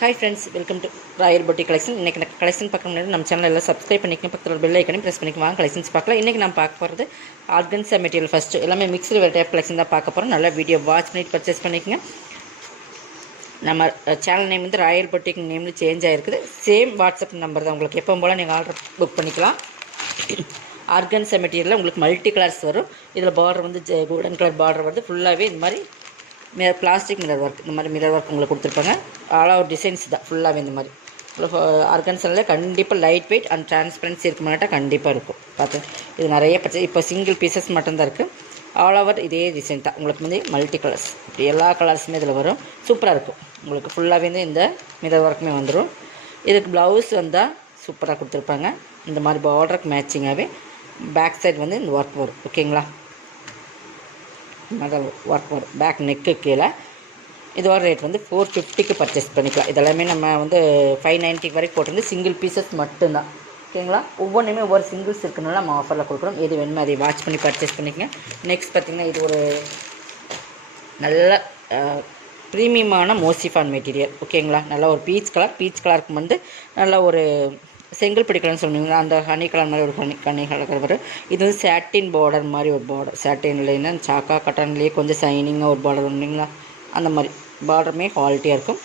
Hi friends, welcome to Royal boutique collection. இன்றைக்கி collection பார்க்க முன்னாடி நம்ம சேனல் எல்லாம் சப்ஸ்கிரைப் பண்ணிக்கணும், பக்கத்தில் பெல் ஐக்கனையும் ப்ரெஸ் பண்ணிக்கலாம். வாங்க கலெக்ஷன்ஸ் பார்க்கலாம். இன்றைக்கி நம்ம பார்க்க போகிறது ஆர்கன்ஸா மெட்டீரியல். ஃபஸ்ட்டு எல்லாமே மிக்ஸ்டு வேறு டைப் கலெக்ஷன் தான் பார்க்க போகிறோம். நல்லா வீடியோ வாட்ச் பண்ணிட்டு பர்ச்சேஸ் பண்ணிக்கோங்க. நம்ம சேனல் நேம் வந்து ராயல் பொட்டிக் நேம்னு சேஞ்ச் ஆகிருக்குது. சேம் வாட்ஸ்அப் நம்பர் தான். உங்களுக்கு எப்போ போல் நீங்கள் ஆர்டர் புக் பண்ணிக்கலாம். ஆர்கன்ஸா மெட்டீரியலில் உங்களுக்கு மல்டி கலர்ஸ் வரும். இதில் பார்டர் வந்து கோல்டன் கலர் பார்டர் வருது. ஃபுல்லாகவே இந்த மாதிரி பிளாஸ்டிக் மிரர் ஒர்க், இந்த மாதிரி மிரர் ஒர்க் உங்களுக்கு கொடுத்துருப்பாங்க. ஆல் ஓவர் டிசைன்ஸ் தான் ஃபுல்லாகவே. இந்த மாதிரி ஆர்கன்ஸாவில் கண்டிப்பாக லைட் வெயிட் அண்ட் டிரான்ஸ்பரன்சி இருக்குமாட்டா கண்டிப்பாக இருக்கும். பார்த்து இது நிறைய பர்ச்சேஸ். இப்போ சிங்கிள் பீசஸ் மட்டும்தான் இருக்குது. ஆல் ஓவர் இதே டிசைன் தான். உங்களுக்கு வந்து மல்டி கலர்ஸ், இப்படி எல்லா கலர்ஸுமே இதில் வரும். சூப்பராக இருக்கும். உங்களுக்கு ஃபுல்லாகவே வந்து இந்த மிரர் ஒர்க்குமே வந்துடும். இதுக்கு ப்ளவுஸ் வந்தால் சூப்பராக கொடுத்துருப்பாங்க. இந்த மாதிரி பார்டருக்கு மேட்சிங்காகவே பேக் சைடு வந்து இந்த ஒர்க் வரும். ஓகேங்களா? முதல் ஒர்க் வரும் பேக் நெக்கு கீழே. இதோட ரேட் வந்து 450க்கு பர்ச்சேஸ் பண்ணிக்கலாம். இதெல்லாமே நம்ம வந்து 590 வரைக்கும் போட்டிருந்து சிங்கிள் பீசஸ் மட்டும்தான். ஓகேங்களா? ஒவ்வொன்றுமே ஒவ்வொரு சிங்கிள்ஸ் இருக்குனால நம்ம ஆஃபரில் கொடுக்குறோம். எது வேணுமோ அதை வாட்ச் பண்ணி பர்ச்சேஸ் பண்ணிக்கங்க. நெக்ஸ்ட் பார்த்திங்கன்னா இது ஒரு நல்ல ப்ரீமியமான மோசிஃபான் மெட்டீரியல். ஓகேங்களா? நல்லா ஒரு பீச் கலருக்கு வந்து நல்லா ஒரு செங்கல் பிடிக்கலன்னு சொன்னீங்களா, அந்த ஹனி கலர் மாதிரி ஒரு ஹனி கலர் வரும். இது வந்து சாட்டின் பார்டர் மாதிரி ஒரு பார்டர். சாட்டின்லேன்னா சாக்கா கட்டன்லேயே கொஞ்சம் சைனிங்காக ஒரு பார்டர் வந்தீங்களா, அந்த மாதிரி பார்டருமே குவாலிட்டியாக இருக்கும்.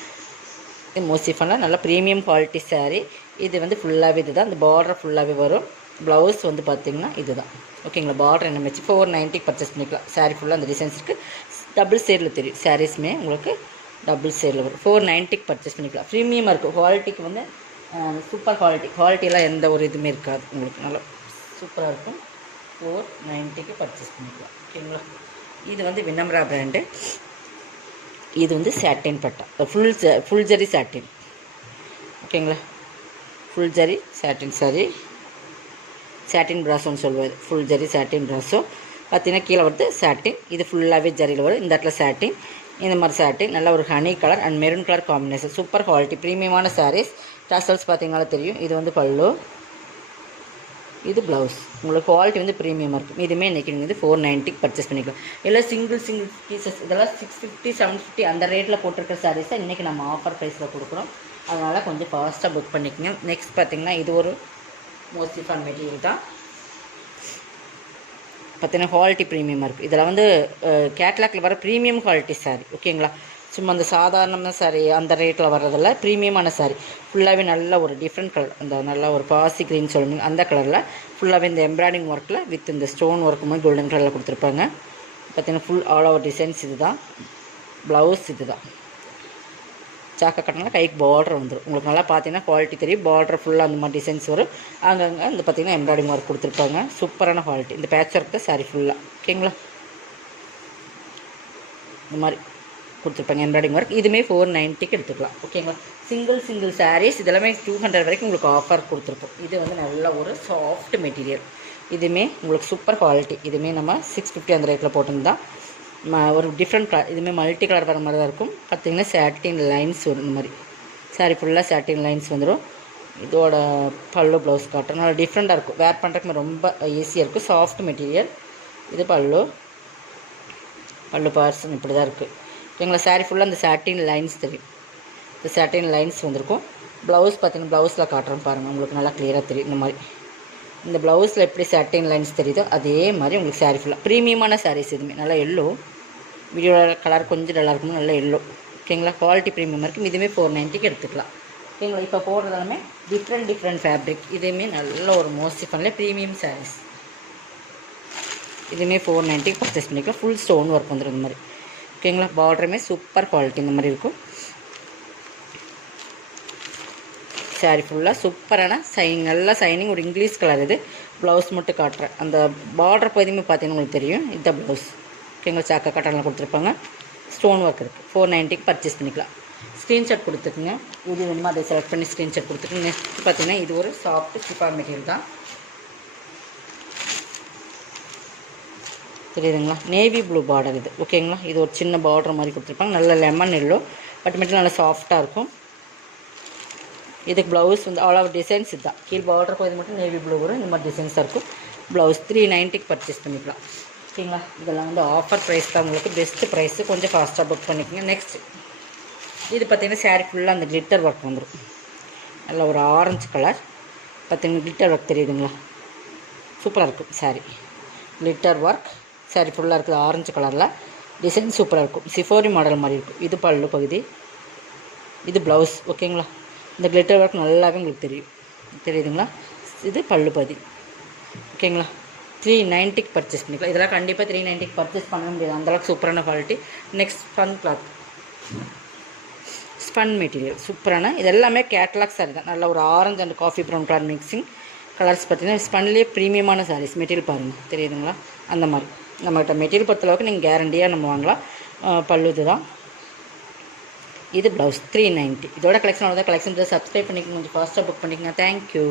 இது மோசிஃபானில் நல்ல ப்ரீமியம் குவாலிட்டி சாரீ. இது வந்து ஃபுல்லாகவே இது தான். அந்த பார்டர் ஃபுல்லாகவே வரும். ப்ளவுஸ் வந்து பார்த்திங்கன்னா இது தான். ஓகேங்களா? பார்டர் என்ன வச்சு 490 பர்ச்சேஸ் பண்ணிக்கலாம். சாரீ ஃபுல்லாக அந்த டிசைன்ஸுக்கு டபுள் சேரில் தெரியும். சாரீஸுமே உங்களுக்கு டபுள் சேரில் வரும். 490க்கு பர்ச்சேஸ் பண்ணிக்கலாம். ப்ரீமியமாக இருக்கும். குவாலிட்டிக்கு வந்து சூப்பர் குவாலிட்டியெல்லாம் எந்த ஒரு இதுவுமே இருக்காது. உங்களுக்கு நல்லா சூப்பராக இருக்கும். 490க்கு பர்ச்சேஸ் பண்ணிக்கலாம். ஓகேங்களா? இது வந்து வினம்ரா பிராண்டு. இது வந்து சாட்டின் பட்டா, ஃபுல் ஜரி சாட்டின். ஓகேங்களா? ஃபுல் ஜரி சாட்டின் சாரி, சாட்டின் ப்ராஸோன்னு சொல்லுவார். ஃபுல் ஜரி சாட்டின் ப்ராஸோ பார்த்தீங்கன்னா கீழே வந்து சாட்டின். இது ஃபுல்லாகவே ஜரியில் வரும். இந்த இடத்துல சாட்டின், இந்த மாதிரி சாட்டின். நல்ல ஒரு honey colour and maroon colour combination. Super quality ப்ரீமியமான சாரீஸ். டசல்ஸ் பார்த்தீங்கன்னா தெரியும். இது வந்து பல்லு, இது ப்ளவுஸ். உங்களுக்கு குவாலிட்டி வந்து ப்ரீமியமாக இருக்கும். இதுவுமே இன்றைக்கி நீங்கள் வந்து 490க்கு பர்ச்சேஸ் பண்ணிக்கலாம். எல்லாம் சிங்கிள் பீசஸ். இதெல்லாம் 650 750 அந்த ரேட்டில் போட்டிருக்கிற சாரீஸை இன்றைக்கி நம்ம ஆஃபர் ப்ரைஸில் கொடுக்குறோம். அதனால் கொஞ்சம் ஃபாஸ்ட்டாக புக் பண்ணிக்கோங்க. நெக்ஸ்ட் பார்த்திங்கன்னா இது ஒரு மோசிஃபான் மெட்டீரியல் தான். பார்த்தீங்கன்னா குவாலிட்டி ப்ரீமியமாக இருக்குது. இதில் வந்து கேட்லாகில் வர ப்ரீமியம் குவாலிட்டி சாரீ. ஓகேங்களா? சும்மா அந்த சாதாரண சாரீ அந்த ரேட்டில் வர்றதில்ல. ப்ரீமியமான சாரீ ஃபுல்லாகவே நல்ல ஒரு டிஃப்ரெண்ட் கலர், அந்த நல்ல ஒரு பாசி க்ரீன் சொல்லுங்க, அந்த கலரில் ஃபுல்லாகவே இந்த எம்ப்ராய்டிங் ஒர்க்கில் வித் இந்த ஸ்டோன் ஒர்க்கு மாதிரி கோல்டன் கலரில் கொடுத்துருப்பாங்க. பார்த்தீங்கன்னா ஃபுல் ஆல் ஓவர் டிசைன்ஸ் இது தான். ப்ளவுஸ் இது தான். சாக்கா கட்டினா கைக்கு பார்டர் வந்துடும். உங்களுக்கு நல்லா பார்த்தீங்கன்னா குவாலிட்டி தெரியும். பார்டர் ஃபுல்லாக அந்த மாதிரி டிசைன்ஸ் வரும். அங்கங்கே இந்த பார்த்திங்கன்னா எம்ப்ராய்டிங் ஒர்க் கொடுத்துருப்பாங்க. சூப்பரான குவாலிட்டி. இந்த பேட்ச் ஒர்க் தான் சாரீ ஃபுல்லாக. ஓகேங்களா? இந்த மாதிரி கொடுத்துருப்பாங்க எம்ப்ராய்டிங் ஒர்க். இதுவுமே 490க்கு எடுத்துக்கலாம். ஓகேங்களா? சிங்கிள் சாரீஸ் இதெல்லாமே 200 வரைக்கும் உங்களுக்கு ஆஃபர் கொடுத்துருப்போம். இது வந்து நல்ல ஒரு சாஃப்ட் மெட்டீரியல். இதுவுமே உங்களுக்கு சூப்பர் குவாலிட்டி. இதுவுமே நம்ம 650 அந்த ரேட்டில் போட்டிருந்தா ஒரு டிஃப்ரெண்ட் கலர். இதுவுமே மல்டி கலர் வர மாதிரி தான் இருக்கும். பார்த்திங்கன்னா சாட்டின் லைன்ஸ் வரும். இந்த மாதிரி சாரீ ஃபுல்லாக சாட்டின் லைன்ஸ் வந்துடும். இதோட பல்லு ப்ளவுஸ் காட்டும். நல்லா டிஃப்ரெண்ட்டாக இருக்கும். வேர் பண்ணுறதுக்கு ரொம்ப ஈஸியாக இருக்கும். Soft material. இது பல்லு பார்சன் இப்படி தான் இருக்குது. ஓகேங்களா? சாரீ ஃபுல்லாக அந்த சாட்டின் லைன்ஸ் தெரியும். இந்த சாட்டின் லைன்ஸ் வந்திருக்கும். ப்ளவுஸ் பார்த்திங்கன்னா ப்ளவுஸில் காட்டுறோம் பாருங்கள். உங்களுக்கு நல்லா க்ளியராக தெரியும். இந்த மாதிரி இந்த ப்ளவுஸில் எப்படி சாட்டின் லைன்ஸ் தெரியுதோ அதே மாதிரி உங்களுக்கு சாரீ ஃபுல்லாக ப்ரீமியமான சாரீஸ். எதுவுமே நல்லா எல்லோ, வீடியோட கலர் கொஞ்சம் நல்லா இருக்கணும். நல்லா எல்லோ. ஓகேங்களா? குவாலிட்டி ப்ரீமியமாக இருக்கும். இதுவுமே 490க்கு எடுத்துக்கலாம். ஓகேங்களா? இப்போ போடுறதாலுமே டிஃப்ரெண்ட் ஃபேப்ரிக். இதுவுமே நல்ல ஒரு மோசிஃபானில் ப்ரீமியம் சாரீஸ். இதுவுமே 490க்கு பர்ச்சேஸ் பண்ணிக்கலாம். ஃபுல் ஸ்டோன் ஒர்க் வந்துடும் இந்த மாதிரி. ஓகேங்களா? பார்டருமே சூப்பர் குவாலிட்டி இந்த மாதிரி இருக்கும். சாரீ ஃபுல்லாக சூப்பரான நல்ல சைனிங் ஒரு இங்கிலீஷ் கலர். இது ப்ளவுஸ் மட்டும் காட்டுறேன். அந்த பார்டர் பகுதியுமே பார்த்தீங்கன்னா உங்களுக்கு தெரியும். இதுதான் ப்ளவுஸ். ஓகேங்களா? சாக்கா கட்டனில் கொடுத்துருப்பாங்க. ஸ்டோன் ஒர்க் இருக்குது. 490க்கு பர்ச்சேஸ் பண்ணிக்கலாம். ஸ்க்ரீன்ஷாட் கொடுத்துக்குங்க. இது வேணுமா அதை செலக்ட் பண்ணி ஸ்க்ரீன்ஷாட் கொடுத்துக்குங்க. நெக்ஸ்ட் பார்த்தீங்கன்னா இது ஒரு சாஃப்ட் ஷிஃபான் மெட்டீரியல் தான். தெரியுதுங்களா? நேவி ப்ளூ பார்டர் இது. ஓகேங்களா? இது ஒரு சின்ன பார்டர் மாதிரி கொடுத்துருப்பாங்க. நல்ல லெமன் எல்லோ பட் மட்டும் நல்லா சாஃப்டாக இருக்கும். இதுக்கு ப்ளவுஸ் வந்து ஆல் ஓவர் டிசைன்ஸ் இதுதான். கீழ் பார்டர் போய் மட்டும் நேவி ப்ளூ வரும். இந்த மாதிரி டிசைன்ஸாக இருக்கும். ப்ளவுஸ் 390க்கு பர்ச்சேஸ் பண்ணிக்கலாம். ஓகேங்களா? இதெல்லாம் வந்து ஆஃபர் ப்ரைஸ் தான். உங்களுக்கு பெஸ்ட்டு ப்ரைஸு. கொஞ்சம் ஃபாஸ்ட்டாக புக் பண்ணிக்கோங்க. நெக்ஸ்ட் இது பார்த்திங்கன்னா சாரீ ஃபுல்லாக அந்த கிளிட்டர் ஒர்க் வந்துடும். நல்லா ஒரு ஆரஞ்சு கலர் பார்த்திங்கன்னா கிளிட்டர் ஒர்க் தெரியுதுங்களா, சூப்பராக இருக்கும் சாரீ. கிளிட்டர் ஒர்க் சாரீ ஃபுல்லாக இருக்குது ஆரஞ்சு கலரில். டிசைன் சூப்பராக இருக்கும், சிஃபோரி மாடல் மாதிரி இருக்கும். இது பல்லு பகுதி, இது ப்ளவுஸ். ஓகேங்களா, இந்த கிளிட்டர் ஒர்க் நல்லாவே உங்களுக்கு தெரியுதுங்களா. இது பல்லு பகுதி. ஓகேங்களா, 390க்கு பர்ச்சேஸ் பண்ணிக்கலாம். இதெல்லாம் கண்டிப்பாக 390க்கு பர்ச்சேஸ் பண்ண முடியாது, அந்தளவுக்கு சூப்பரான quality. Next spun cloth, spun material சூப்பரான. இது எல்லாமே கேட்லாக் சாரீ தான். நல்ல ஒரு orange and coffee brown colour mixing colours பார்த்திங்கன்னா ஸ்பன்லேயே ப்ரீமியமான சாரீஸ். மெட்டீரியல் பாருங்கள், தெரியுதுங்களா. அந்த மாதிரி நம்மகிட்ட மெட்டீரியல் பொறுத்தளவுக்கு நீங்கள் கேரண்டியாக நம்ம வாங்கலாம். பல்லு இது தான். இது ப்ளவுஸ் 390. இதோட கலெக்ஷன் அவ்வளோதான். கலெக்ஷன் சப்ஸ்கிரைப் பண்ணிக்கோங்க, கொஞ்சம் ஃபாஸ்ட்டாக புக் பண்ணிக்கோங்க. தேங்க்யூ.